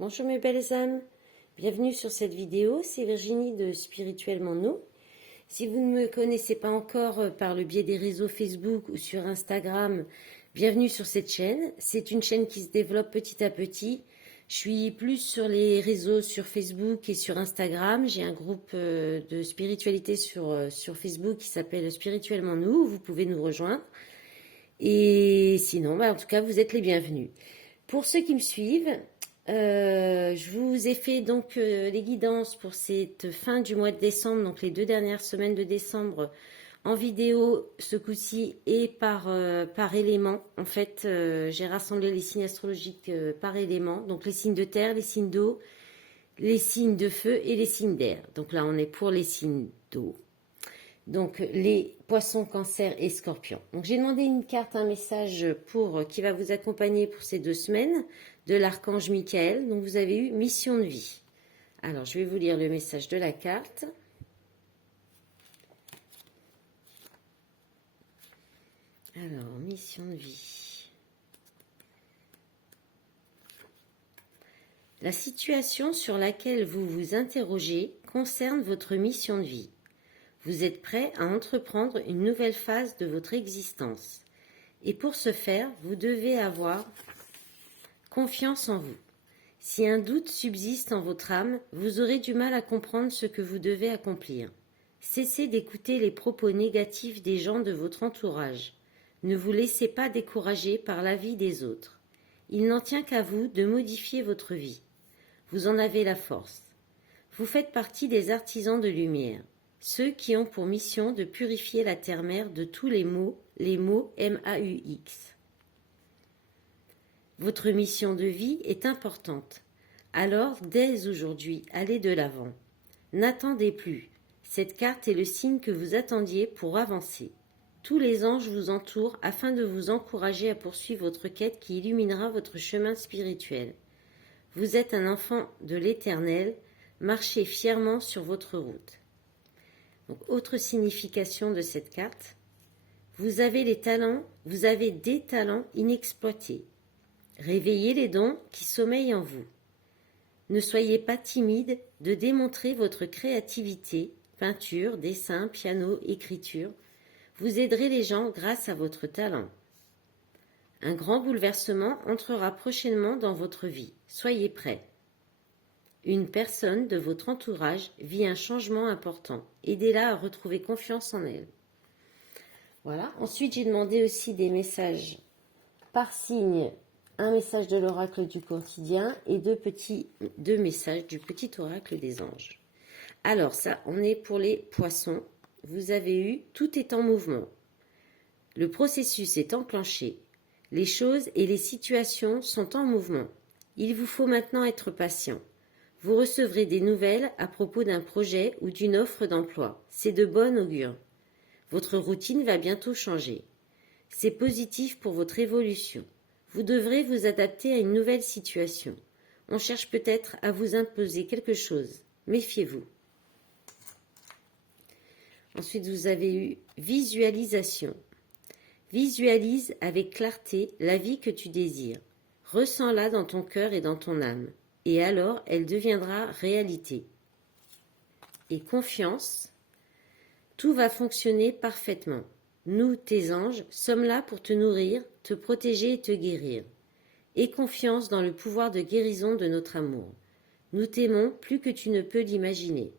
Bonjour mes belles âmes, bienvenue sur cette vidéo, c'est Virginie de Spirituellement Nous. Si vous ne me connaissez pas encore par le biais des réseaux Facebook ou sur Instagram, bienvenue sur cette chaîne. C'est une chaîne qui se développe petit à petit. Je suis plus sur les réseaux sur Facebook et sur Instagram. J'ai un groupe de spiritualité sur Facebook qui s'appelle Spirituellement Nous, vous pouvez nous rejoindre. Et sinon, en tout cas, vous êtes les bienvenus. Pour ceux qui me suivent, je vous ai fait donc les guidances pour cette fin du mois de décembre, donc les 2 dernières semaines de décembre, en vidéo ce coup-ci et par élément. En fait, j'ai rassemblé les signes astrologiques par élément, donc les signes de terre, les signes d'eau, les signes de feu et les signes d'air. Donc là, on est pour les signes d'eau. Donc les poissons, cancer et scorpions. Donc j'ai demandé une carte, un message qui va vous accompagner pour ces 2 semaines de l'archange Michael. Donc vous avez eu mission de vie. Alors je vais vous lire le message de la carte. Alors mission de vie. La situation sur laquelle vous vous interrogez concerne votre mission de vie. Vous êtes prêt à entreprendre une nouvelle phase de votre existence. Et pour ce faire, vous devez avoir confiance en vous. Si un doute subsiste en votre âme, vous aurez du mal à comprendre ce que vous devez accomplir. Cessez d'écouter les propos négatifs des gens de votre entourage. Ne vous laissez pas décourager par l'avis des autres. Il n'en tient qu'à vous de modifier votre vie. Vous en avez la force. Vous faites partie des artisans de lumière. Ceux qui ont pour mission de purifier la terre-mère de tous les mots MAUX. Votre mission de vie est importante. Alors, dès aujourd'hui, allez de l'avant. N'attendez plus. Cette carte est le signe que vous attendiez pour avancer. Tous les anges vous entourent afin de vous encourager à poursuivre votre quête qui illuminera votre chemin spirituel. Vous êtes un enfant de l'Éternel, marchez fièrement sur votre route. Donc, autre signification de cette carte, vous avez des talents inexploités. Réveillez les dons qui sommeillent en vous. Ne soyez pas timide de démontrer votre créativité, peinture, dessin, piano, écriture. Vous aiderez les gens grâce à votre talent. Un grand bouleversement entrera prochainement dans votre vie. Soyez prêts. Une personne de votre entourage vit un changement important. Aidez-la à retrouver confiance en elle. Voilà. Ensuite, j'ai demandé aussi des messages par signe. Un message de l'oracle du quotidien et deux messages du petit oracle des anges. Alors ça, on est pour les poissons. Vous avez eu, tout est en mouvement. Le processus est enclenché. Les choses et les situations sont en mouvement. Il vous faut maintenant être patient. Vous recevrez des nouvelles à propos d'un projet ou d'une offre d'emploi. C'est de bon augure. Votre routine va bientôt changer. C'est positif pour votre évolution. Vous devrez vous adapter à une nouvelle situation. On cherche peut-être à vous imposer quelque chose. Méfiez-vous. Ensuite, vous avez eu visualisation. Visualise avec clarté la vie que tu désires. Ressens-la dans ton cœur et dans ton âme. Et alors, elle deviendra réalité. Et confiance, tout va fonctionner parfaitement. Nous, tes anges, sommes là pour te nourrir, te protéger et te guérir. Aie confiance dans le pouvoir de guérison de notre amour. Nous t'aimons plus que tu ne peux l'imaginer.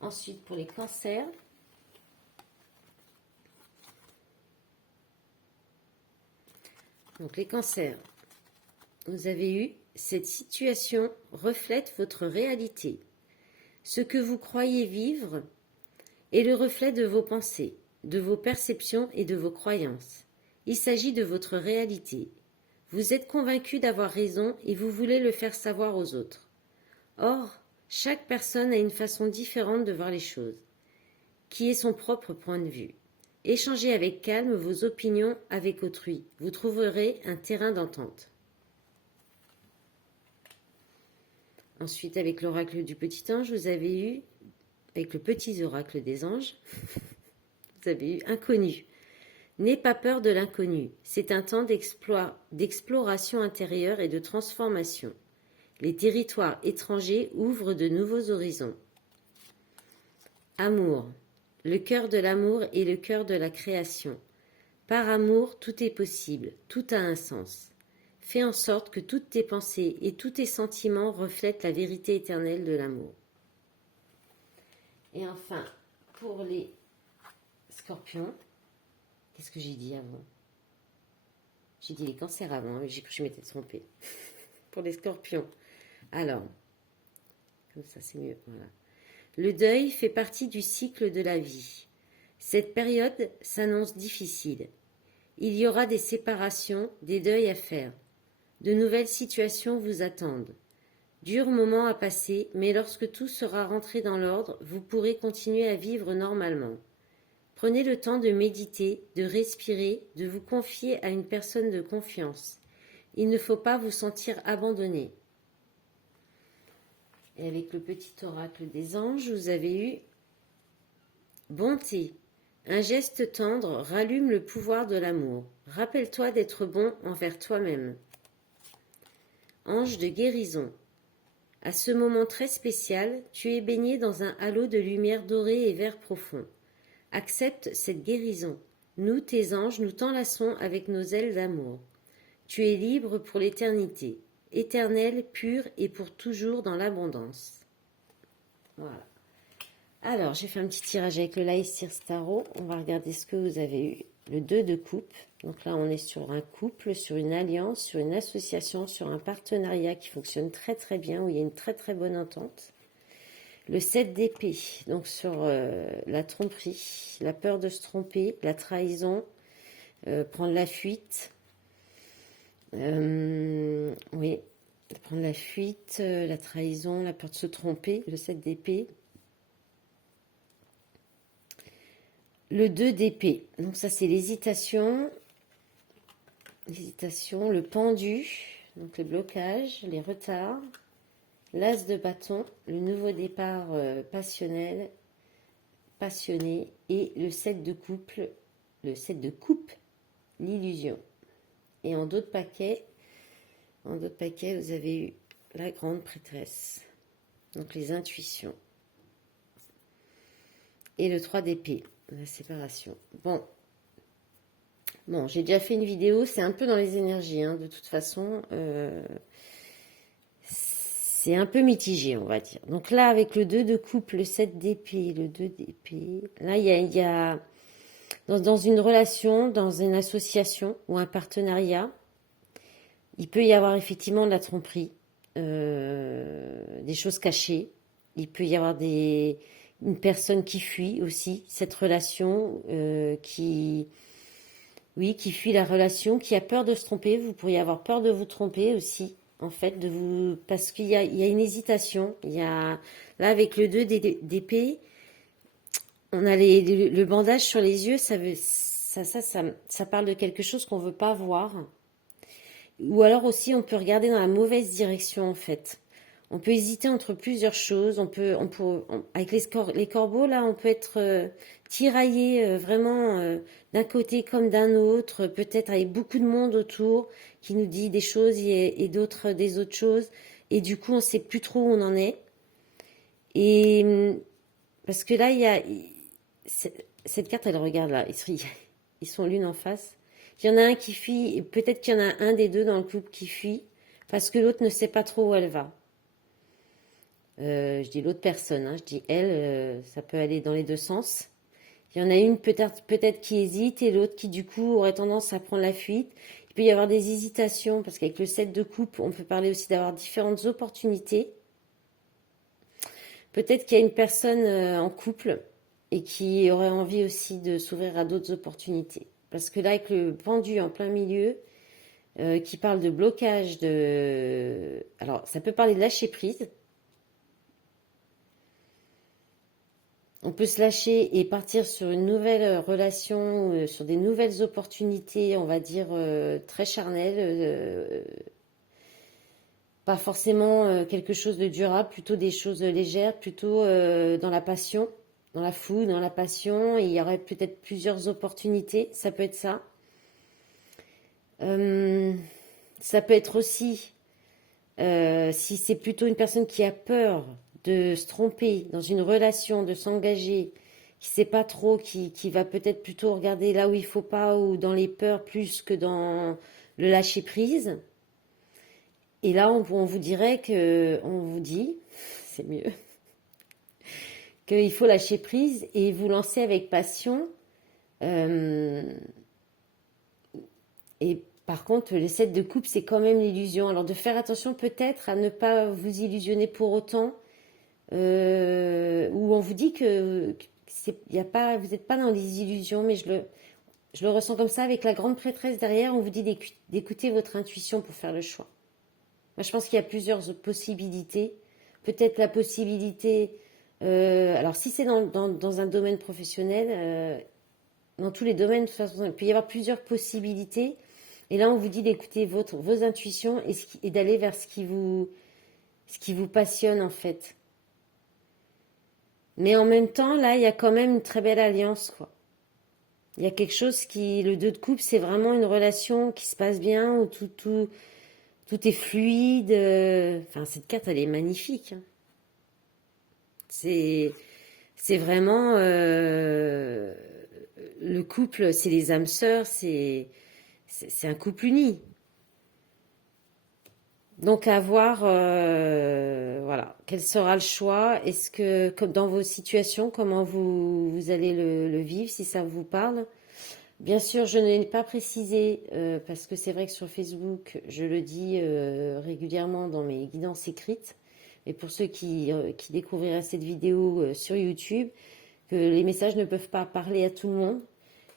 Ensuite, pour les cancers, donc les cancers, vous avez eu cette situation reflète votre réalité. Ce que vous croyez vivre est le reflet de vos pensées, de vos perceptions et de vos croyances. Il s'agit de votre réalité. Vous êtes convaincu d'avoir raison et vous voulez le faire savoir aux autres. Or, chaque personne a une façon différente de voir les choses, qui est son propre point de vue. Échangez avec calme vos opinions avec autrui. Vous trouverez un terrain d'entente. Ensuite, avec l'oracle du petit ange, vous avez eu, avec le petit oracle des anges, vous avez eu inconnu. N'aie pas peur de l'inconnu. C'est un temps d'exploration intérieure et de transformation. Les territoires étrangers ouvrent de nouveaux horizons. Amour. Le cœur de l'amour est le cœur de la création. Par amour, tout est possible, tout a un sens. Fais en sorte que toutes tes pensées et tous tes sentiments reflètent la vérité éternelle de l'amour. Et enfin, pour les scorpions, qu'est-ce que j'ai dit avant? J'ai dit les cancers avant, mais j'ai cru que je m'étais trompée. Pour les scorpions. Alors, comme ça c'est mieux, voilà. Le deuil fait partie du cycle de la vie. Cette période s'annonce difficile. Il y aura des séparations, des deuils à faire. De nouvelles situations vous attendent. Dur moment à passer, mais lorsque tout sera rentré dans l'ordre, vous pourrez continuer à vivre normalement. Prenez le temps de méditer, de respirer, de vous confier à une personne de confiance. Il ne faut pas vous sentir abandonné. Et avec le petit oracle des anges, vous avez eu bonté. Un geste tendre rallume le pouvoir de l'amour. Rappelle-toi d'être bon envers toi-même. Ange de guérison. À ce moment très spécial, tu es baigné dans un halo de lumière dorée et vert profond. Accepte cette guérison. Nous, tes anges, nous t'enlaçons avec nos ailes d'amour. Tu es libre pour l'éternité, éternel, pur et pour toujours dans l'abondance. Voilà. Alors, j'ai fait un petit tirage avec le Laïcir Tarot. On va regarder ce que vous avez eu. Le 2 de coupe. Donc là, on est sur un couple, sur une alliance, sur une association, sur un partenariat qui fonctionne très très bien, où il y a une très très bonne entente. Le 7 d'épée, donc sur la tromperie, la peur de se tromper, la trahison, prendre la fuite. Oui, prendre la fuite, la trahison, la peur de se tromper, le 7 d'épée. Le 2 d'épée, donc ça c'est l'hésitation, le pendu, donc le blocage, les retards, l'as de bâton, le nouveau départ passionnel, passionné, et le 7 de couple, coupe, l'illusion. Et en dos de paquet, vous avez eu la grande prêtresse, donc les intuitions. Et le 3 d'épée, la séparation. Bon, j'ai déjà fait une vidéo, c'est un peu dans les énergies, hein, de toute façon. C'est un peu mitigé, on va dire. Donc là, avec le 2 de coupe, le 7 d'épée, le 2 d'épée, là, il y a dans une relation, dans une association ou un partenariat, il peut y avoir effectivement de la tromperie, des choses cachées. Il peut y avoir une personne qui fuit aussi cette relation, qui fuit la relation, qui a peur de se tromper. Vous pourriez avoir peur de vous tromper aussi, en fait, parce qu'il y a une hésitation. Là, avec le 2 d'épée, on a le bandage sur les yeux, ça parle de quelque chose qu'on ne veut pas voir. Ou alors aussi, on peut regarder dans la mauvaise direction, en fait. On peut hésiter entre plusieurs choses. Avec les corbeaux, là, on peut être tiraillé vraiment d'un côté comme d'un autre, peut-être avec beaucoup de monde autour qui nous dit des choses et d'autres des autres choses. Et du coup, on ne sait plus trop où on en est. Et parce que là, cette carte, elle regarde là. Ils sont l'une en face. Il y en a un qui fuit, peut-être qu'il y en a un des deux dans le couple qui fuit, parce que l'autre ne sait pas trop où elle va. Je dis l'autre personne, hein, je dis elle, ça peut aller dans les deux sens. Il y en a une peut-être qui hésite et l'autre qui du coup aurait tendance à prendre la fuite. Il peut y avoir des hésitations, parce qu'avec le 7 de coupe, on peut parler aussi d'avoir différentes opportunités. Peut-être qu'il y a une personne en couple et qui aurait envie aussi de s'ouvrir à d'autres opportunités. Parce que là, avec le pendu en plein milieu, qui parle de blocage, alors ça peut parler de lâcher prise. On peut se lâcher et partir sur une nouvelle relation, sur des nouvelles opportunités, on va dire très charnelles. Pas forcément quelque chose de durable, plutôt des choses légères, plutôt dans la passion. dans la foule, dans la passion, et il y aurait peut-être plusieurs opportunités, ça peut être ça. Ça peut être aussi, si c'est plutôt une personne qui a peur de se tromper dans une relation, de s'engager, qui sait pas trop, qui va peut-être plutôt regarder là où il faut pas ou dans les peurs plus que dans le lâcher prise. Et là, on vous dirait que, on vous dit, c'est mieux, qu'il faut lâcher prise et vous lancer avec passion. Euh, et par contre, les 7 de coupe, c'est quand même l'illusion. Alors de faire attention peut-être à ne pas vous illusionner pour autant, où on vous dit que y a pas, vous n'êtes pas dans les illusions, mais je le ressens comme ça avec la grande prêtresse derrière. On vous dit d'écouter votre intuition pour faire le choix. Moi, je pense qu'il y a plusieurs possibilités. Peut-être la possibilité, alors si c'est dans un domaine professionnel, dans tous les domaines, de toute façon, il peut y avoir plusieurs possibilités. Et là, on vous dit d'écouter vos intuitions et d'aller vers ce qui vous passionne en fait. Mais en même temps, là, il y a quand même une très belle alliance, quoi. Il y a quelque chose le 2 de coupe, c'est vraiment une relation qui se passe bien, où tout est fluide. Enfin, cette carte, elle est magnifique, hein. C'est vraiment le couple, c'est les âmes sœurs, c'est un couple uni. Donc à voir, voilà, quel sera le choix. Est-ce que, comme dans vos situations, comment vous allez le vivre, si ça vous parle. Bien sûr, je ne l'ai pas précisé, parce que c'est vrai que sur Facebook, je le dis régulièrement dans mes guidances écrites. Et pour ceux qui découvriraient cette vidéo sur YouTube, que les messages ne peuvent pas parler à tout le monde,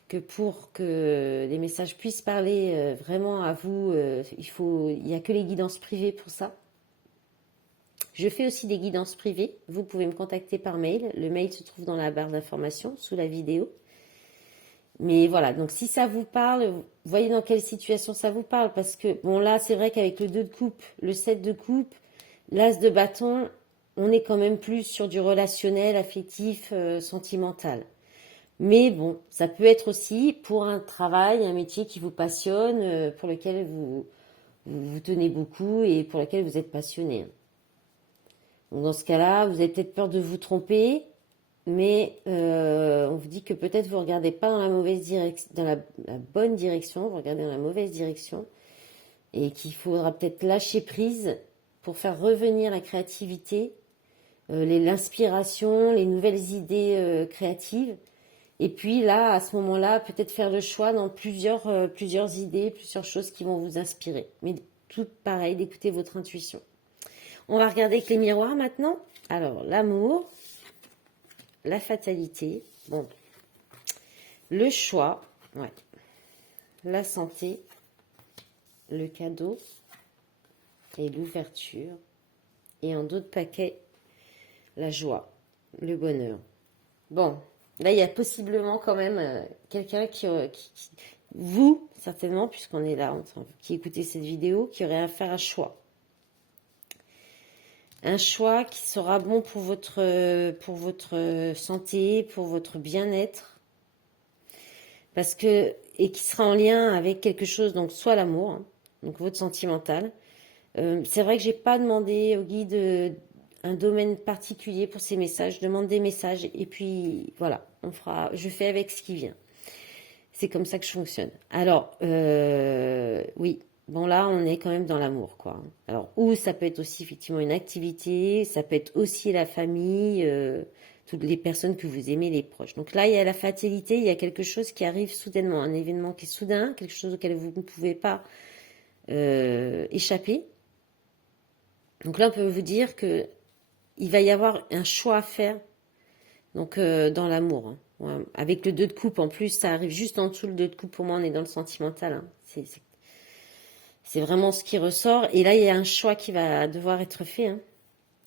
que pour que les messages puissent parler vraiment à vous, il n'y a que les guidances privées pour ça. Je fais aussi des guidances privées. Vous pouvez me contacter par mail. Le mail se trouve dans la barre d'information sous la vidéo. Mais voilà, donc si ça vous parle, vous voyez dans quelle situation ça vous parle. Parce que, bon là, c'est vrai qu'avec le 2 de coupe, le 7 de coupe, l'as de bâton, on est quand même plus sur du relationnel, affectif, sentimental. Mais bon, ça peut être aussi pour un travail, un métier qui vous passionne, pour lequel vous tenez beaucoup et pour lequel vous êtes passionné. Donc dans ce cas-là, vous avez peut-être peur de vous tromper, mais on vous dit que peut-être vous ne regardez pas dans la mauvaise direction, dans la bonne direction, vous regardez dans la mauvaise direction, et qu'il faudra peut-être lâcher prise pour faire revenir la créativité, l'inspiration, les nouvelles idées créatives. Et puis là, à ce moment-là, peut-être faire le choix dans plusieurs idées, plusieurs choses qui vont vous inspirer. Mais tout pareil, d'écouter votre intuition. On va regarder avec les miroirs maintenant. Alors, l'amour, la fatalité, bon, le choix, ouais, la santé, le cadeau et l'ouverture. Et en d'autres paquets, la joie, le bonheur. Bon. Là, il y a possiblement quand même quelqu'un qui, vous, certainement, puisqu'on est là, qui écoutez cette vidéo, qui aurait à faire un choix. Un choix qui sera bon pour votre santé, pour votre bien-être. Parce que, et qui sera en lien avec quelque chose, donc soit l'amour, hein, donc votre sentimental. C'est vrai que j'ai pas demandé au guide un domaine particulier pour ces messages. Je demande des messages et puis voilà, je fais avec ce qui vient. C'est comme ça que je fonctionne. Alors, oui, bon là, on est quand même dans l'amour, quoi. Alors, ou ça peut être aussi effectivement une activité, ça peut être aussi la famille, toutes les personnes que vous aimez, les proches. Donc là, il y a la fatalité, il y a quelque chose qui arrive soudainement, un événement qui est soudain, quelque chose auquel vous ne pouvez pas échapper. Donc là, on peut vous dire que il va y avoir un choix à faire, donc dans l'amour. Hein. Ouais. Avec le 2 de coupe, en plus, ça arrive juste en dessous le 2 de coupe. Pour moi, on est dans le sentimental. Hein. C'est vraiment ce qui ressort. Et là, il y a un choix qui va devoir être fait. Hein.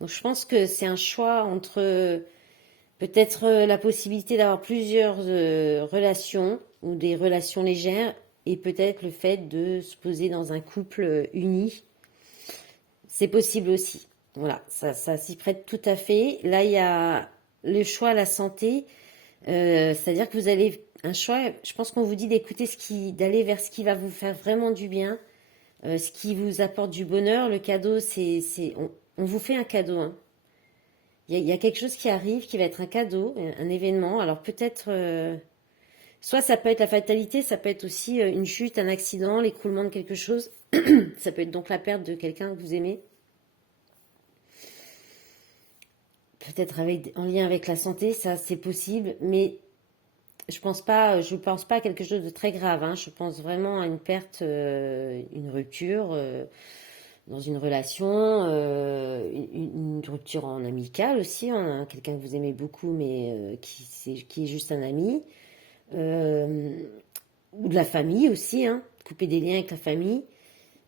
Donc je pense que c'est un choix entre peut-être la possibilité d'avoir plusieurs relations ou des relations légères et peut-être le fait de se poser dans un couple uni. C'est possible aussi. Voilà, ça s'y prête tout à fait. Là, il y a le choix, la santé, c'est-à-dire que vous allez un choix. Je pense qu'on vous dit d'écouter d'aller vers ce qui va vous faire vraiment du bien, ce qui vous apporte du bonheur. Le cadeau, on vous fait un cadeau, hein. Il y a quelque chose qui arrive, qui va être un cadeau, un événement. Alors peut-être, soit ça peut être la fatalité, ça peut être aussi une chute, un accident, l'écroulement de quelque chose. Ça peut être donc la perte de quelqu'un que vous aimez. Peut-être en lien avec la santé, ça c'est possible, mais je pense pas à quelque chose de très grave, hein. Je pense vraiment à une perte, une rupture dans une relation, une rupture en amical aussi, hein, quelqu'un que vous aimez beaucoup, mais qui est juste un ami, euh, ou de la famille aussi, hein, couper des liens avec la famille.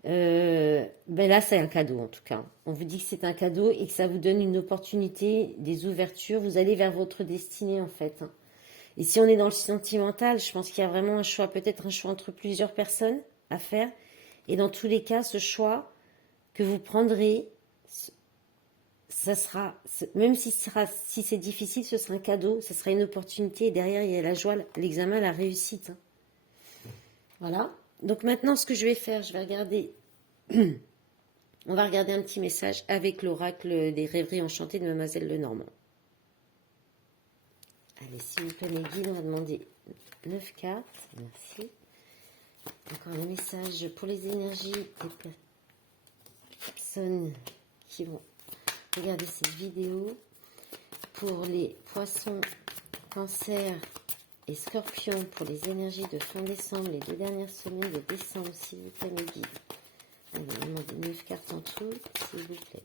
Ben là, c'est un cadeau en tout cas. On vous dit que c'est un cadeau et que ça vous donne une opportunité, des ouvertures. Vous allez vers votre destinée en fait, hein. Et si on est dans le sentimental, je pense qu'il y a vraiment un choix, peut-être un choix entre plusieurs personnes à faire. Et dans tous les cas, ce choix que vous prendrez, ça sera, même si c'est difficile, ce sera un cadeau, ce sera une opportunité. Et derrière, il y a la joie, l'examen, la réussite, hein. Voilà. Donc maintenant, ce que je vais faire, je vais regarder. On va regarder un petit message avec l'oracle des rêveries enchantées de Mademoiselle Lenormand. Allez, s'il vous plaît, mes guides, on va demander 9 cartes. Merci. Encore un message pour les énergies des personnes qui vont regarder cette vidéo. Pour les poissons, cancers et scorpions, pour les énergies de fin décembre, les 2 dernières semaines de décembre, s'il vous plaît, mes guides. Allez, on demande 9 cartes en tout, s'il vous plaît.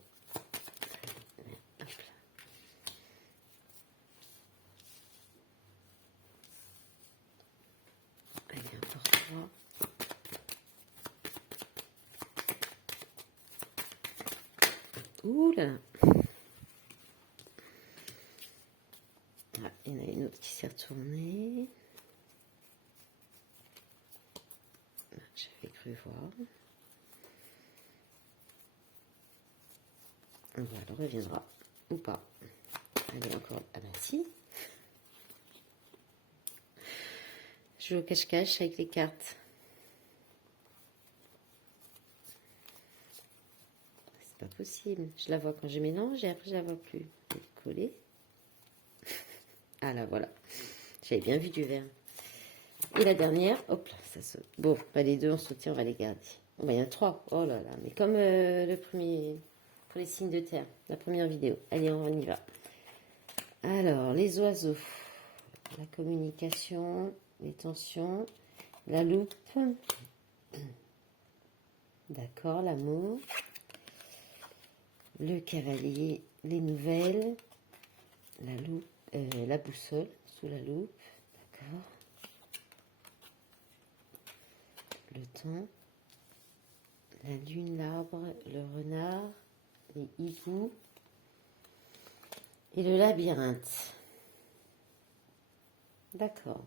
Allez, encore 3. Ouh là. Ah, il y en a une autre qui s'est retournée. J'avais cru voir. Voilà, elle reviendra. Ou pas. Allez, encore. Ah ben si. Je joue au cache-cache avec les cartes. C'est pas possible. Je la vois quand je mélange et après je la vois plus. Je vais coller. Ah là, voilà. J'avais bien vu du vert. Et la dernière, hop là, ça saute. Bon, bah les deux on soutient, on va les garder. Bon, bah, il y en a 3. Oh là là, mais comme le premier, pour les signes de terre, la première vidéo. Allez, on y va. Alors, les oiseaux, la communication, les tensions, la loupe, d'accord, l'amour, le cavalier, les nouvelles, la loupe, la boussole sous la loupe, d'accord, le temps, la lune, l'arbre, le renard, les hiboux et le labyrinthe. D'accord.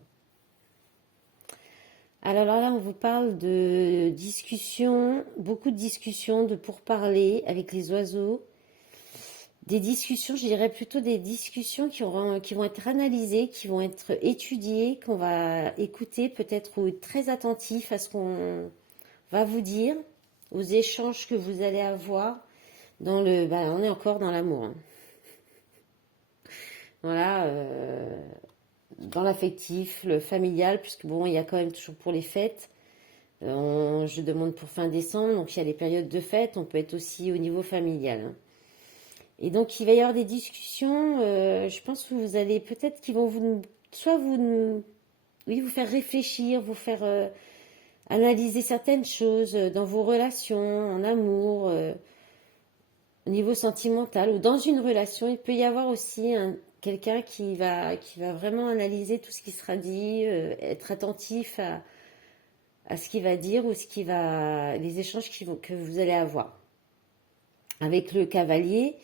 Alors là, on vous parle de discussions, beaucoup de discussions, de pourparlers avec les oiseaux. Des discussions, je dirais plutôt des discussions qui vont être analysées, qui vont être étudiées, qu'on va écouter peut-être ou être très attentif à ce qu'on va vous dire, aux échanges que vous allez avoir dans le... Bah, on est encore dans l'amour, hein. Voilà, dans l'affectif, le familial, puisque bon, il y a quand même toujours pour les fêtes. Je demande pour fin décembre, donc il y a les périodes de fêtes, on peut être aussi au niveau familial, hein. Et donc il va y avoir des discussions, je pense que vous allez peut-être qu'ils vont vous faire réfléchir, vous faire analyser certaines choses dans vos relations, en amour, au niveau sentimental ou dans une relation. Il peut y avoir aussi quelqu'un qui va vraiment analyser tout ce qui sera dit, être attentif à ce qu'il va dire ou les échanges que vous allez avoir. Avec le cavalier,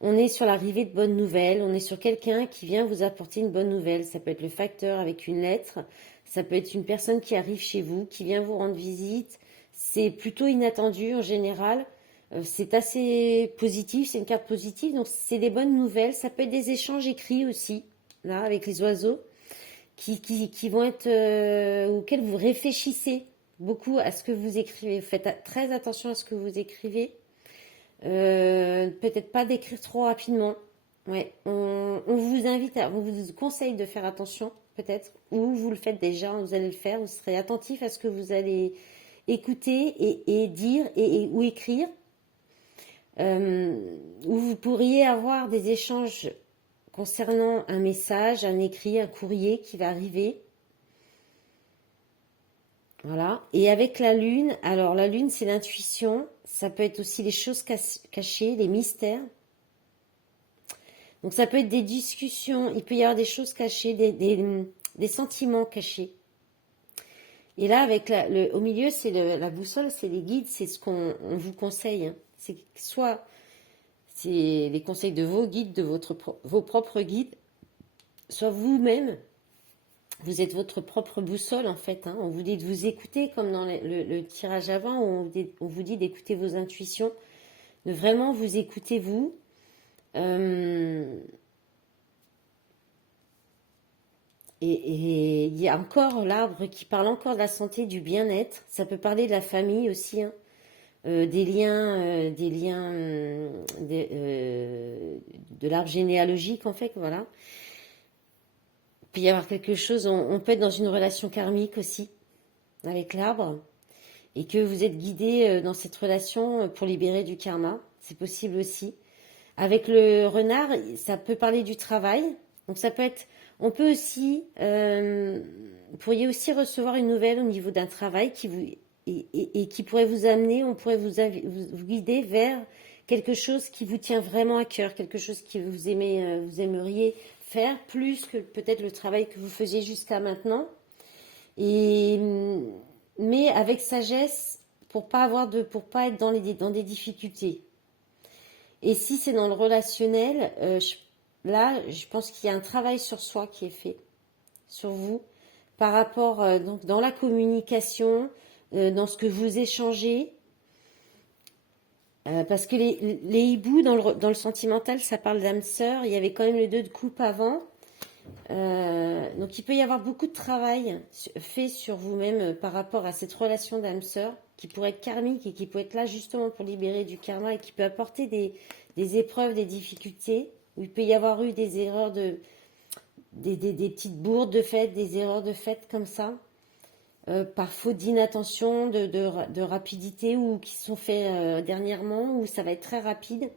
on est sur l'arrivée de bonnes nouvelles, on est sur quelqu'un qui vient vous apporter une bonne nouvelle. Ça peut être le facteur avec une lettre, ça peut être une personne qui arrive chez vous, qui vient vous rendre visite. C'est plutôt inattendu en général. C'est assez positif, c'est une carte positive, donc c'est des bonnes nouvelles. Ça peut être des échanges écrits aussi, là, avec les oiseaux, qui vont être, auxquels vous réfléchissez beaucoup à ce que vous écrivez. Faites très attention à ce que vous écrivez. Peut-être pas d'écrire trop rapidement. Ouais, on vous invite on vous conseille de faire attention, peut-être, ou vous le faites déjà, vous allez le faire, vous serez attentif à ce que vous allez écouter et dire ou écrire. Où vous pourriez avoir des échanges concernant un message, un écrit, un courrier qui va arriver. Voilà. Et avec la lune, alors la lune c'est l'intuition, ça peut être aussi les choses cachées, les mystères. Donc ça peut être des discussions, il peut y avoir des choses cachées, des sentiments cachés. Et là, avec au milieu, c'est la boussole, c'est les guides, c'est ce qu'on vous conseille. Hein. C'est soit c'est les conseils de vos guides, de vos propres guides, soit vous-même, vous êtes votre propre boussole en fait. Hein. On vous dit de vous écouter comme dans le tirage avant, où on vous dit d'écouter vos intuitions, de vraiment vous écouter vous. Et il y a encore l'arbre qui parle encore de la santé, du bien-être. Ça peut parler de la famille aussi, hein. Des liens, de l'arbre généalogique en fait, voilà. Il peut y avoir quelque chose, on peut être dans une relation karmique aussi avec l'arbre et que vous êtes guidé dans cette relation pour libérer du karma, c'est possible aussi. Avec le renard, ça peut parler du travail, donc ça peut être, on peut aussi, vous pourriez aussi recevoir une nouvelle au niveau d'un travail qui vous et qui pourrait vous amener, on pourrait vous guider vers quelque chose qui vous tient vraiment à cœur, quelque chose que vous aimeriez faire plus que peut-être le travail que vous faisiez jusqu'à maintenant. Et mais avec sagesse pour pas être dans des difficultés. Et si c'est dans le relationnel, là, je pense qu'il y a un travail sur soi qui est fait, sur vous, par rapport donc dans la communication, dans ce que vous échangez. Parce que les hiboux, dans le sentimental, ça parle d'âme sœur. Il y avait quand même le 2 de coupe avant. Donc il peut y avoir beaucoup de travail fait sur vous-même par rapport à cette relation d'âme sœur qui pourrait être karmique et qui peut être là justement pour libérer du karma et qui peut apporter des épreuves, des difficultés, où il peut y avoir eu des erreurs des petites bourdes de fête, des erreurs de fête comme ça, par faute d'inattention, de rapidité ou qui sont faits dernièrement, où ça va être très rapide.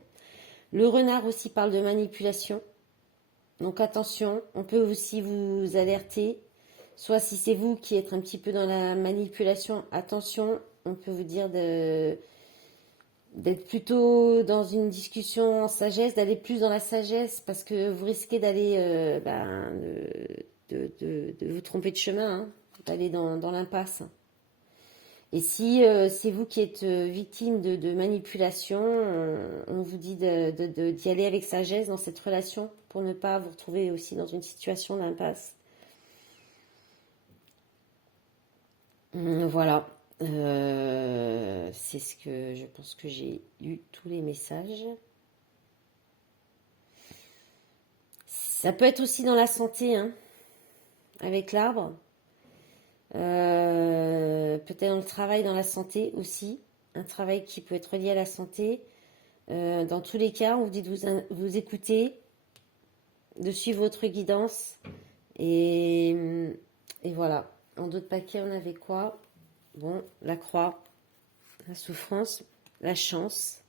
Le renard aussi parle de manipulation. Donc attention, on peut aussi vous alerter, soit si c'est vous qui êtes un petit peu dans la manipulation, attention, on peut vous dire d'être plutôt dans une discussion en sagesse, d'aller plus dans la sagesse, parce que vous risquez d'aller, de vous tromper de chemin, hein, d'aller dans l'impasse. Et si c'est vous qui êtes victime de manipulation, on vous dit d'y aller avec sagesse dans cette relation pour ne pas vous retrouver aussi dans une situation d'impasse. Voilà. C'est ce que je pense que j'ai eu tous les messages. Ça peut être aussi dans la santé, hein, avec l'arbre. Peut-être dans le travail, dans la santé aussi, un travail qui peut être lié à la santé. Dans tous les cas, on vous dit de vous écouter, de suivre votre guidance. Et voilà. En d'autres paquets, on avait quoi? Bon, la croix, la souffrance, la chance,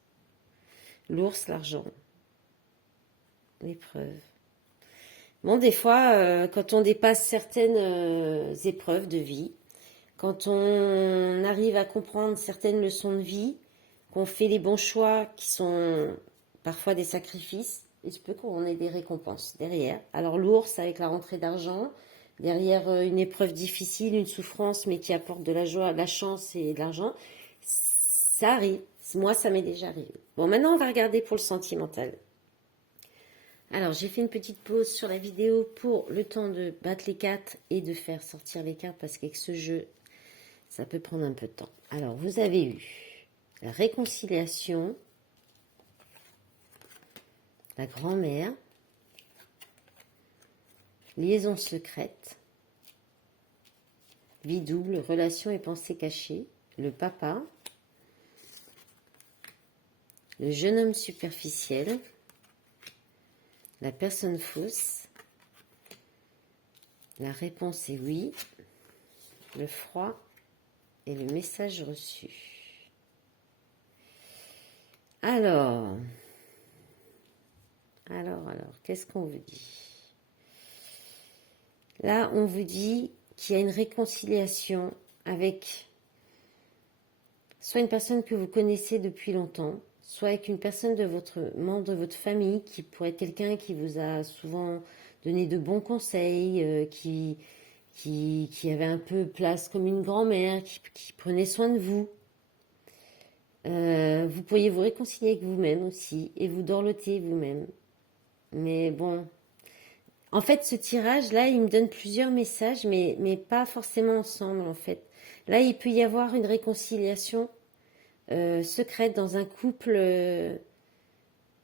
l'ours, l'argent, l'épreuve. Bon, des fois, quand on dépasse certaines épreuves de vie, quand on arrive à comprendre certaines leçons de vie, qu'on fait les bons choix qui sont parfois des sacrifices, il se peut qu'on ait des récompenses derrière. Alors l'ours avec la rentrée d'argent, derrière une épreuve difficile, une souffrance, mais qui apporte de la joie, de la chance et de l'argent, ça arrive. Moi, ça m'est déjà arrivé. Bon, maintenant, on va regarder pour le sentimental. Alors, j'ai fait une petite pause sur la vidéo pour le temps de battre les cartes et de faire sortir les cartes parce qu'avec ce jeu, ça peut prendre un peu de temps. Alors, vous avez eu la réconciliation, la grand-mère, liaison secrète, vie double, relations et pensées cachées, le papa, le jeune homme superficiel, la personne fausse, la réponse est oui, le froid et le message reçu. Alors, qu'est-ce qu'on vous dit? Là, on vous dit qu'il y a une réconciliation avec soit une personne que vous connaissez depuis longtemps, soit avec une personne de votre membre de votre famille qui pourrait être quelqu'un qui vous a souvent donné de bons conseils, qui avait un peu place comme une grand-mère, qui prenait soin de vous. Vous pourriez vous réconcilier avec vous-même aussi et vous dorloter vous-même. Mais bon, en fait, ce tirage-là, il me donne plusieurs messages, mais pas forcément ensemble, en fait. Là, il peut y avoir une réconciliation secrète dans un couple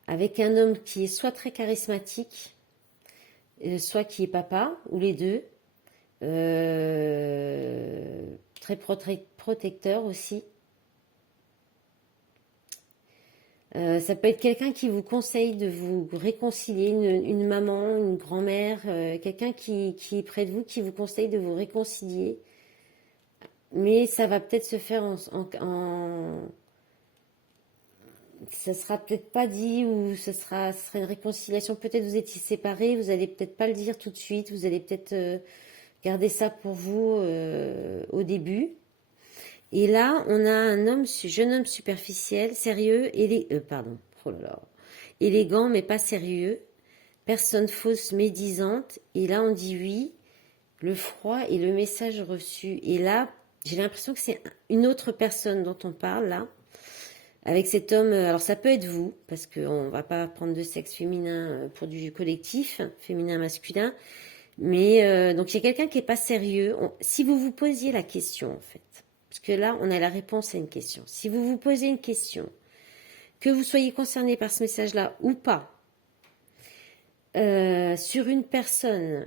avec un homme qui est soit très charismatique, soit qui est papa, ou les deux, très protecteur aussi. Ça peut être quelqu'un qui vous conseille de vous réconcilier, une maman, une grand-mère, quelqu'un qui est près de vous, qui vous conseille de vous réconcilier. Mais ça va peut-être se faire ça sera peut-être pas dit, ou ce sera une réconciliation. Peut-être vous étiez séparés, vous allez peut-être pas le dire tout de suite, vous allez peut-être garder ça pour vous au début. Et là, on a un jeune homme superficiel, sérieux, élégant mais pas sérieux, personne fausse, médisante. Et là, on dit oui, le froid et le message reçu. Et là, j'ai l'impression que c'est une autre personne dont on parle là, avec cet homme. Alors ça peut être vous, parce qu'on ne va pas prendre de sexe féminin pour du collectif, féminin-masculin. Mais donc il y a quelqu'un qui n'est pas sérieux. Si vous vous posiez la question, en fait, parce que là, on a la réponse à une question. Si vous vous posez une question, que vous soyez concerné par ce message-là ou pas, sur une personne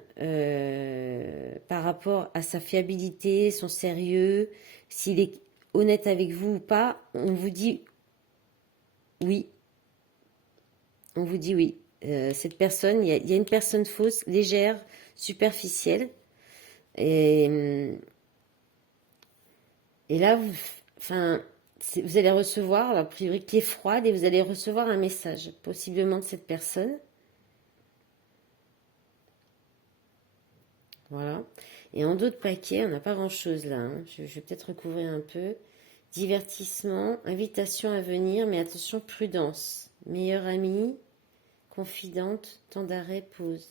par rapport à sa fiabilité, son sérieux, s'il est honnête avec vous ou pas, on vous dit oui. On vous dit oui. Cette personne, il y a une personne fausse, légère, superficielle. Et là, vous allez recevoir, a priori, qui est froide, et vous allez recevoir un message, possiblement de cette personne. Voilà. Et en dos de paquet, on n'a pas grand-chose là. Hein. Je vais peut-être recouvrir un peu. Divertissement, invitation à venir, mais attention, prudence. Meilleure amie, confidente, temps d'arrêt, pause.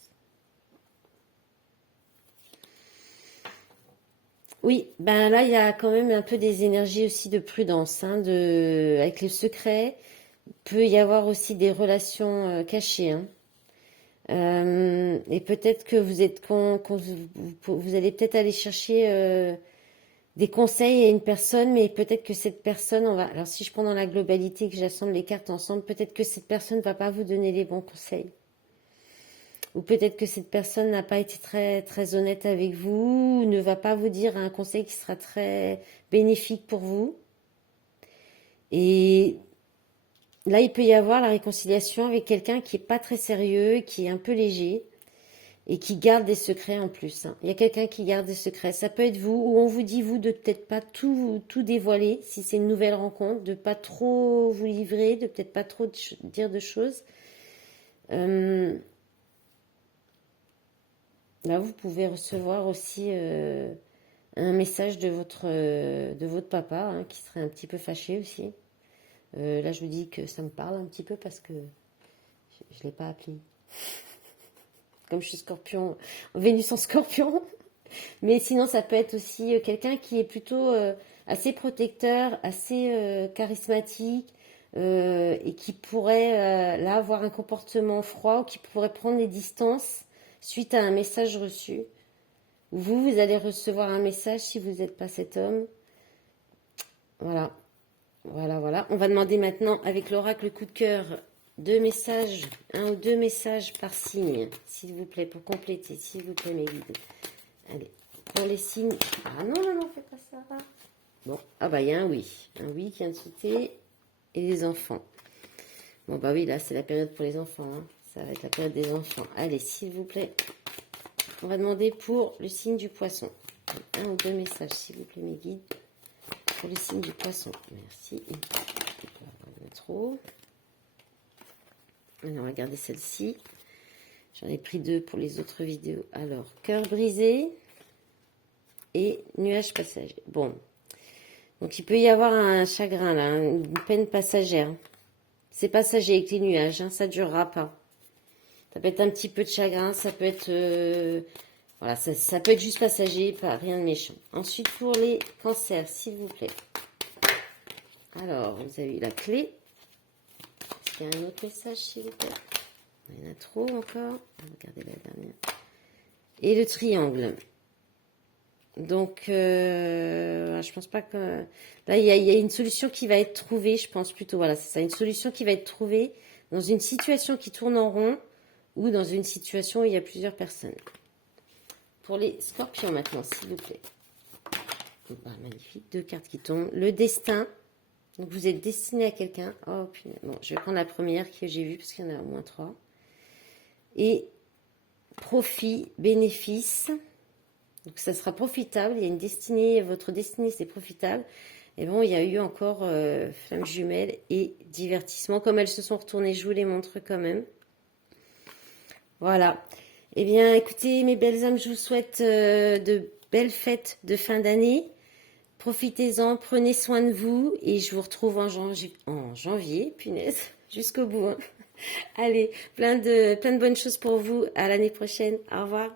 Oui, ben là, il y a quand même un peu des énergies aussi de prudence. Hein, avec le secret, peut y avoir aussi des relations cachées. Hein. Et peut-être que vous allez peut-être aller chercher des conseils à une personne, mais peut-être que cette personne, alors si je prends dans la globalité, que j'assemble les cartes ensemble, peut-être que cette personne ne va pas vous donner les bons conseils. Ou peut-être que cette personne n'a pas été très, très honnête avec vous, ou ne va pas vous dire un conseil qui sera très bénéfique pour vous. Et là, il peut y avoir la réconciliation avec quelqu'un qui n'est pas très sérieux, qui est un peu léger, et qui garde des secrets en plus. Hein. Il y a quelqu'un qui garde des secrets. Ça peut être vous, ou on vous dit, vous, de peut-être pas tout dévoiler, si c'est une nouvelle rencontre, de pas trop vous livrer, de peut-être pas trop dire de choses. Là, vous pouvez recevoir aussi un message de votre papa, hein, qui serait un petit peu fâché aussi. Là, je vous dis que ça me parle un petit peu parce que je ne l'ai pas appelé. Comme je suis scorpion, Vénus en scorpion. Mais sinon, ça peut être aussi quelqu'un qui est plutôt assez protecteur, assez charismatique, et qui pourrait là avoir un comportement froid, ou qui pourrait prendre des distances suite à un message reçu. Vous allez recevoir un message si vous n'êtes pas cet homme. Voilà. Voilà, voilà. On va demander maintenant avec l'oracle coup de cœur 2 messages, 1 ou 2 messages par signe, s'il vous plaît, pour compléter, s'il vous plaît, mes guides. Allez, pour les signes. Ah non, non, non, faites pas ça. Bon, ah bah il y a un oui qui vient de sauter, et les enfants. Bon bah oui, là c'est la période pour les enfants, hein. Ça va être la période des enfants. Allez, s'il vous plaît, on va demander pour le signe du poisson. 1 ou 2 messages, s'il vous plaît, mes guides, pour le signe du poisson. Merci. Pas trop. Alors, on va regarder celle-ci. J'en ai pris 2 pour les autres vidéos. Alors, cœur brisé et nuage passager. Bon. Donc, il peut y avoir un chagrin, là, hein, une peine passagère. C'est passager avec les nuages, hein, ça ne durera pas. Ça peut être un petit peu de chagrin, ça peut être... voilà, ça peut être juste passager, pas rien de méchant. Ensuite, pour les cancers, s'il vous plaît. Alors, vous avez eu la clé. Est-ce qu'il y a un autre message, s'il vous plaît? Il y en a trop encore. Regardez la dernière. Et le triangle. Donc, je pense pas que... Là, il y a une solution qui va être trouvée, je pense plutôt. Voilà, c'est ça. Une solution qui va être trouvée dans une situation qui tourne en rond ou dans une situation où il y a plusieurs personnes. Pour les scorpions maintenant, s'il vous plaît. Bah, magnifique. 2 cartes qui tombent. Le destin. Donc, vous êtes destiné à quelqu'un. Oh, punaise. Bon, je vais prendre la première que j'ai vue parce qu'il y en a au moins 3. Et profit, bénéfice. Donc, ça sera profitable. Il y a une destinée. Votre destinée, c'est profitable. Et bon, il y a eu encore flammes jumelles et divertissement. Comme elles se sont retournées, je vous les montre quand même. Voilà. Eh bien, écoutez, mes belles âmes, je vous souhaite de belles fêtes de fin d'année. Profitez-en, prenez soin de vous et je vous retrouve en janvier, punaise, jusqu'au bout. Hein. Allez, plein de bonnes choses pour vous. À l'année prochaine. Au revoir.